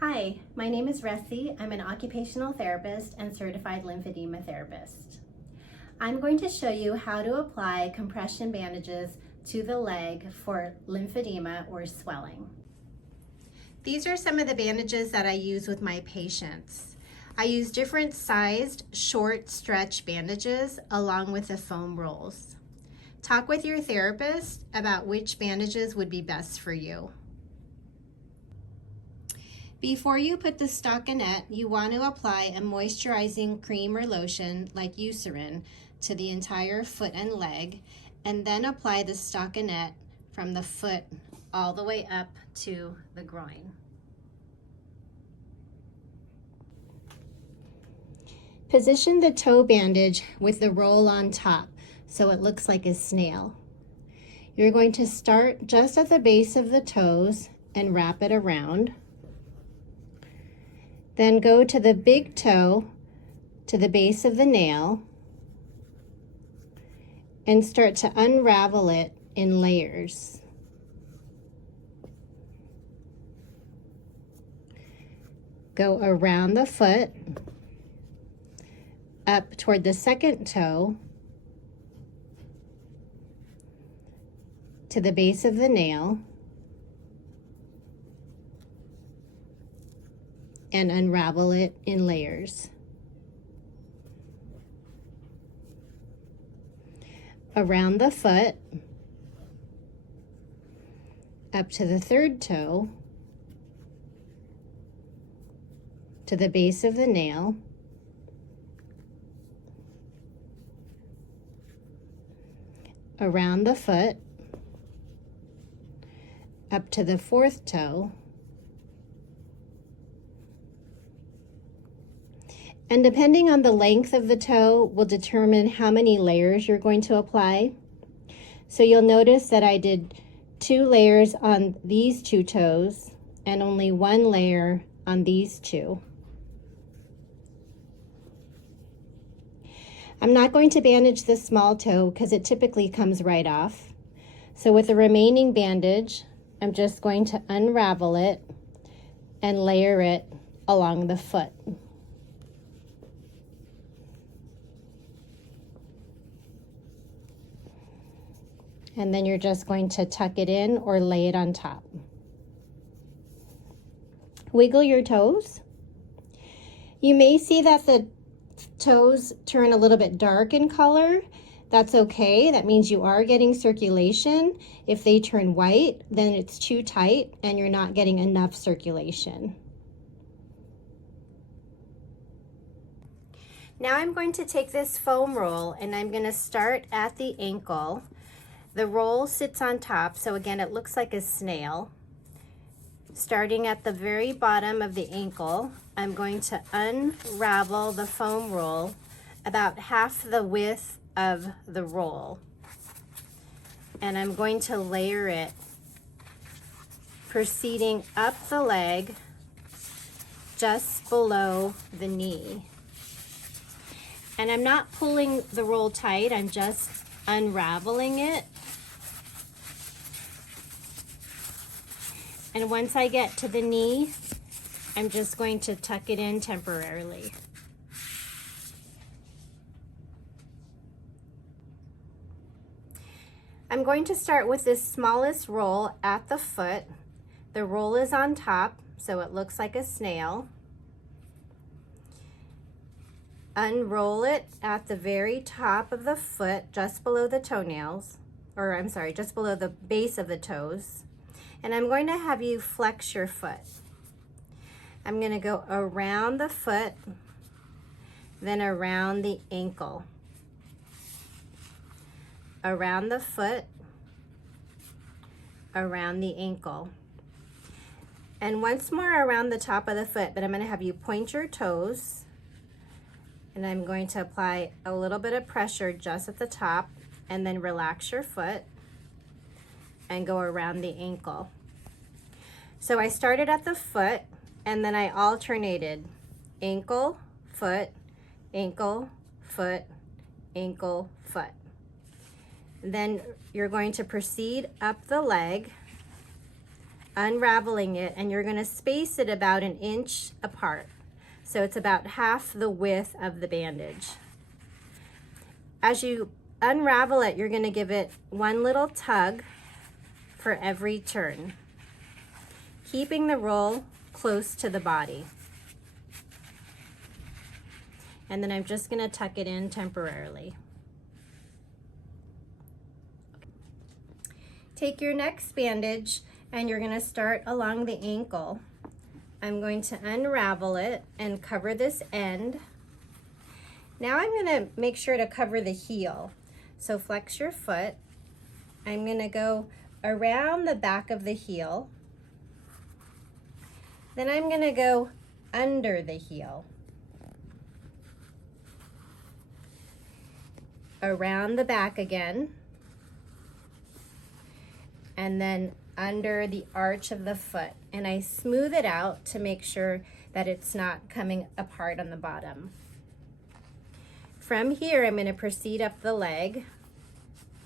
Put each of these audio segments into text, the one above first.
Hi, my name is Ressie. I'm an occupational therapist and certified lymphedema therapist. I'm going to show you how to apply compression bandages to the leg for lymphedema or swelling. These are some of the bandages that I use with my patients. I use different sized short stretch bandages along with the foam rolls. Talk with your therapist about which bandages would be best for you. Before you put the stockinette, you want to apply a moisturizing cream or lotion like Eucerin to the entire foot and leg, and then apply the stockinette from the foot all the way up to the groin. Position the toe bandage with the roll on top so it looks like a snail. You're going to start just at the base of the toes and wrap it around. Then go to the big toe to the base of the nail and start to unravel it in layers. Go around the foot, up toward the second toe, to the base of the nail, and unravel it in layers. Around the foot, up to the third toe, to the base of the nail, around the foot, up to the fourth toe, and depending on the length of the toe will determine how many layers you're going to apply. So you'll notice that I did 2 layers on these 2 toes and only 1 layer on these 2. I'm not going to bandage the small toe because it typically comes right off. So with the remaining bandage, I'm just going to unravel it and layer it along the foot. And then you're just going to tuck it in or lay it on top. Wiggle your toes. You may see that the toes turn a little bit dark in color. That's okay. That means you are getting circulation. If they turn white, then it's too tight and you're not getting enough circulation. Now I'm going to take this foam roll and I'm going to start at the ankle. The roll sits on top, so again, it looks like a snail. Starting at the very bottom of the ankle, I'm going to unravel the foam roll about half the width of the roll. And I'm going to layer it, proceeding up the leg, just below the knee. And I'm not pulling the roll tight, I'm just unraveling it. And once I get to the knee, I'm just going to tuck it in temporarily. I'm going to start with this smallest roll at the foot. The roll is on top, so it looks like a snail. Unroll it at the very top of the foot, just below the toenails, or I'm sorry, just below the base of the toes. And I'm going to have you flex your foot. I'm going to go around the foot, then around the ankle. Around the foot, around the ankle. And once more around the top of the foot, but I'm going to have you point your toes. And I'm going to apply a little bit of pressure just at the top and then relax your foot and go around the ankle. So I started at the foot and then I alternated ankle, foot, ankle, foot, ankle, foot. Then you're going to proceed up the leg unraveling it, and you're going to space it about 1 inch apart. So it's about half the width of the bandage. As you unravel it, you're going to give it one little tug for every turn, keeping the roll close to the body. And then I'm just going to tuck it in temporarily. Take your next bandage and you're going to start along the ankle. I'm going to unravel it and cover this end. Now I'm going to make sure to cover the heel. So flex your foot. I'm going to go around the back of the heel. Then I'm going to go under the heel. Around the back again. And then under the arch of the foot. And I smooth it out to make sure that it's not coming apart on the bottom. From here, I'm going to proceed up the leg,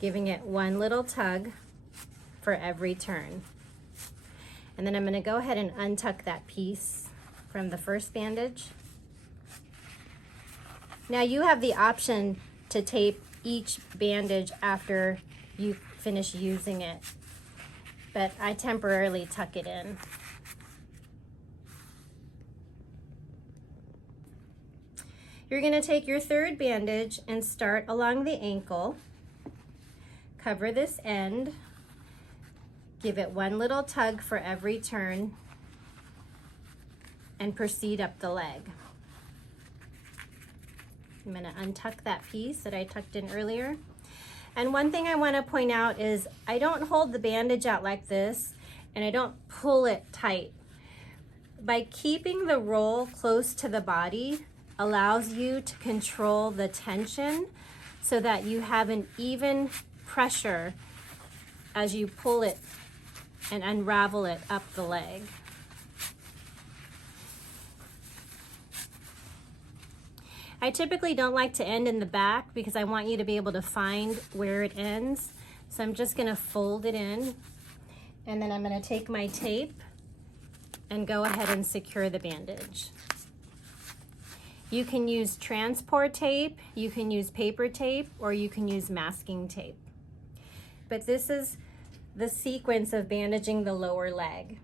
giving it one little tug for every turn. And then I'm going to go ahead and untuck that piece from the first bandage. Now you have the option to tape each bandage after you finish using it, but I temporarily tuck it in. You're going to take your third bandage and start along the ankle. Cover this end. Give it one little tug for every turn and proceed up the leg. I'm going to untuck that piece that I tucked in earlier. And one thing I want to point out is I don't hold the bandage out like this and I don't pull it tight. By keeping the roll close to the body allows you to control the tension so that you have an even pressure as you pull it and unravel it up the leg. I typically don't like to end in the back because I want you to be able to find where it ends. So I'm just going to fold it in, and then I'm going to take my tape and go ahead and secure the bandage. You can use transport tape, you can use paper tape, or you can use masking tape. But this is the sequence of bandaging the lower leg.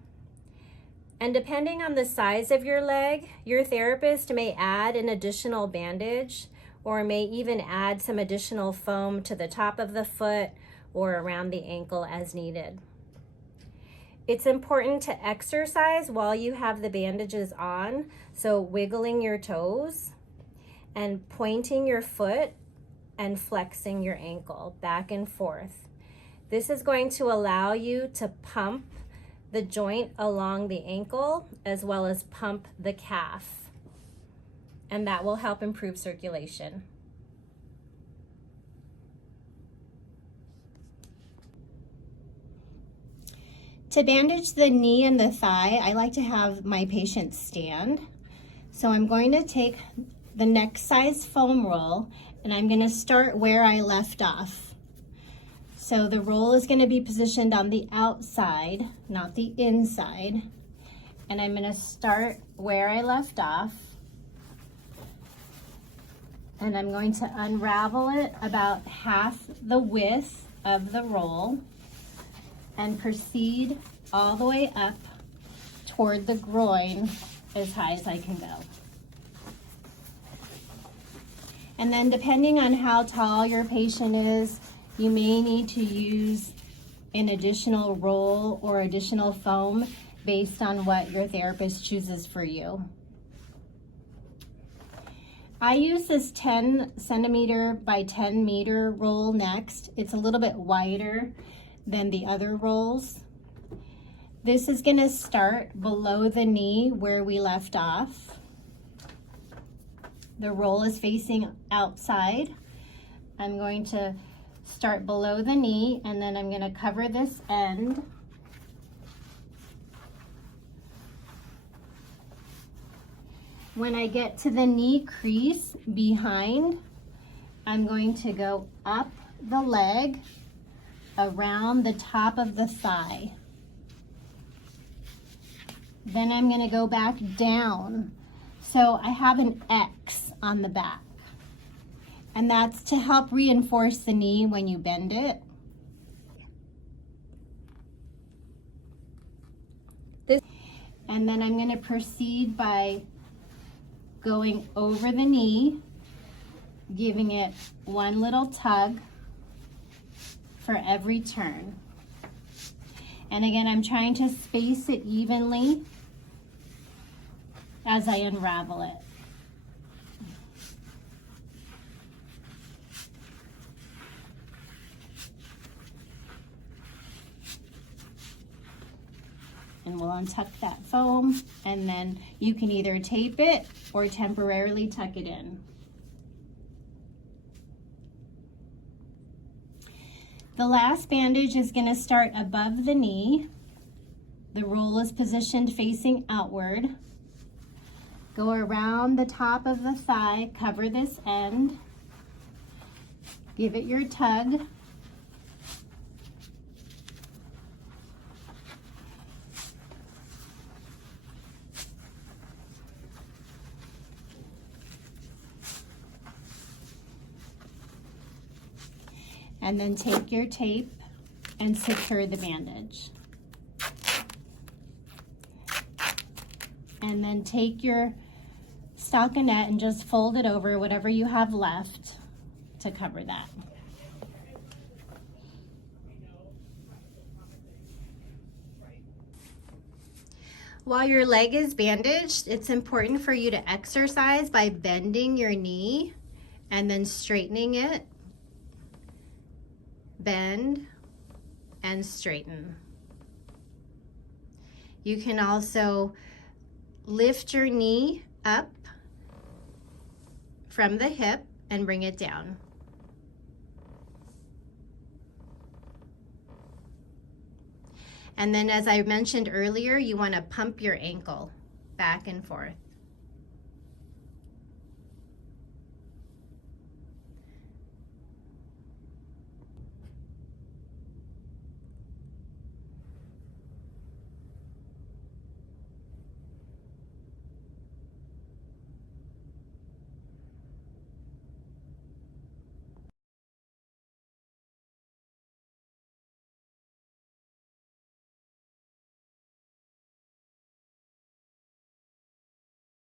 And depending on the size of your leg, your therapist may add an additional bandage or may even add some additional foam to the top of the foot or around the ankle as needed. It's important to exercise while you have the bandages on, so wiggling your toes and pointing your foot and flexing your ankle back and forth. This is going to allow you to pump the joint along the ankle as well as pump the calf, and that will help improve circulation. To bandage the knee and the thigh, I like to have my patient stand. So I'm going to take the next size foam roll and I'm going to start where I left off. So the roll is going to be positioned on the outside, not the inside. And I'm going to start where I left off. And I'm going to unravel it about half the width of the roll and proceed all the way up toward the groin as high as I can go. And then depending on how tall your patient is, you may need to use an additional roll or additional foam based on what your therapist chooses for you. I use this 10 centimeter by 10 meter roll next. It's a little bit wider than the other rolls. This is going to start below the knee where we left off. The roll is facing outside. I'm going to start below the knee and then I'm going to cover this end. When I get to the knee crease behind, I'm going to go up the leg around the top of the thigh. Then I'm going to go back down. So I have an X on the back. And that's to help reinforce the knee when you bend it. And then I'm going to proceed by going over the knee, giving it one little tug for every turn. And again, I'm trying to space it evenly as I unravel it. And we'll untuck that foam, and then you can either tape it or temporarily tuck it in. The last bandage is going to start above the knee. The roll is positioned facing outward. Go around the top of the thigh, cover this end. Give it your tug. And then take your tape and secure the bandage. And then take your stockinette and just fold it over whatever you have left to cover that. While your leg is bandaged, it's important for you to exercise by bending your knee and then straightening it. Bend and straighten. You can also lift your knee up from the hip and bring it down. And then, as I mentioned earlier, you want to pump your ankle back and forth.